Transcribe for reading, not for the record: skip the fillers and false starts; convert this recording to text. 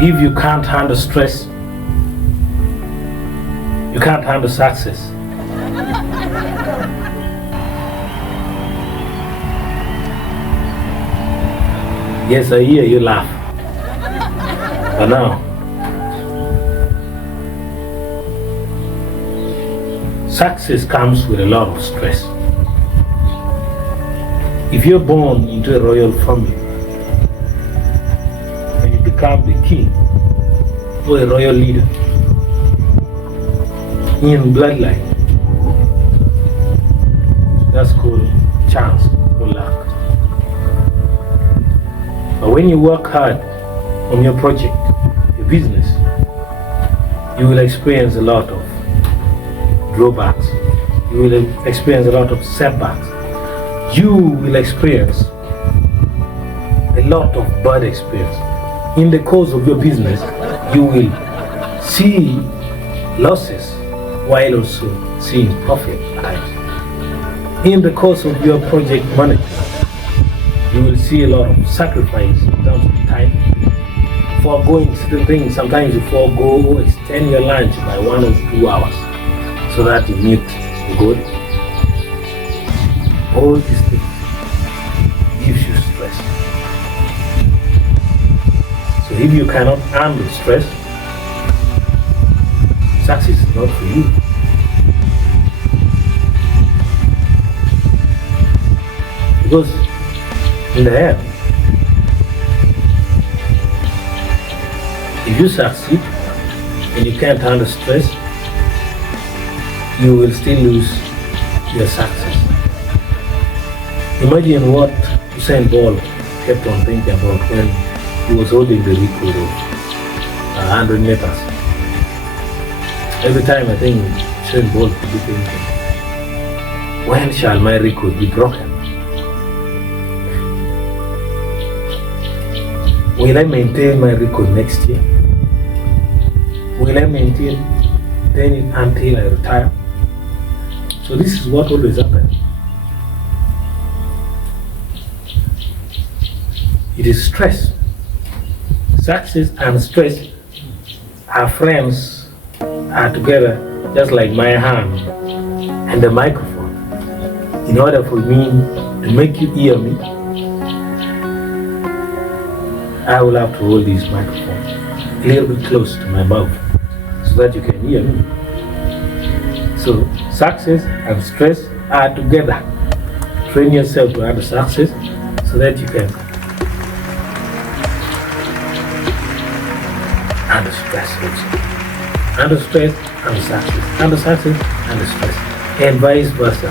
If you can't handle stress, you can't handle success. Yes, I hear you laugh. But now, success comes with a lot of stress. If you're born into a royal family and you become the king or a royal leader in bloodline, that's called chance or luck. But when you work hard on your project, your business, you will experience a lot of drawbacks. You will experience a lot of setbacks. You will experience a lot of bad experience. In the course of your business, you will see losses while also seeing profit at times. In the course of your project management, you will see a lot of sacrifice in terms of time, foregoing certain things. Sometimes you forego, extend your lunch by 1 or 2 hours so that you meet the goal. All these things gives you stress. So if you cannot handle stress, success is not for you. Because in the end, if you succeed and you can't handle stress, you will still lose your success. Imagine what Usain Bolt kept on thinking about when he was holding the record of 100 meters. Every time I think Usain Bolt would be thinking, when shall my record be broken? Will I maintain my record next year? Will I maintain it until I retire? So this is what always happens. It is stress. Success and stress are friends, are together just like my hand and the microphone. In order for me to make you hear me, I will have to hold this microphone a little bit close to my mouth so that you can hear me. So success and stress are together. Train yourself to handle success so that you can handle stress also. Handle stress and success. Handle success and stress. And vice versa.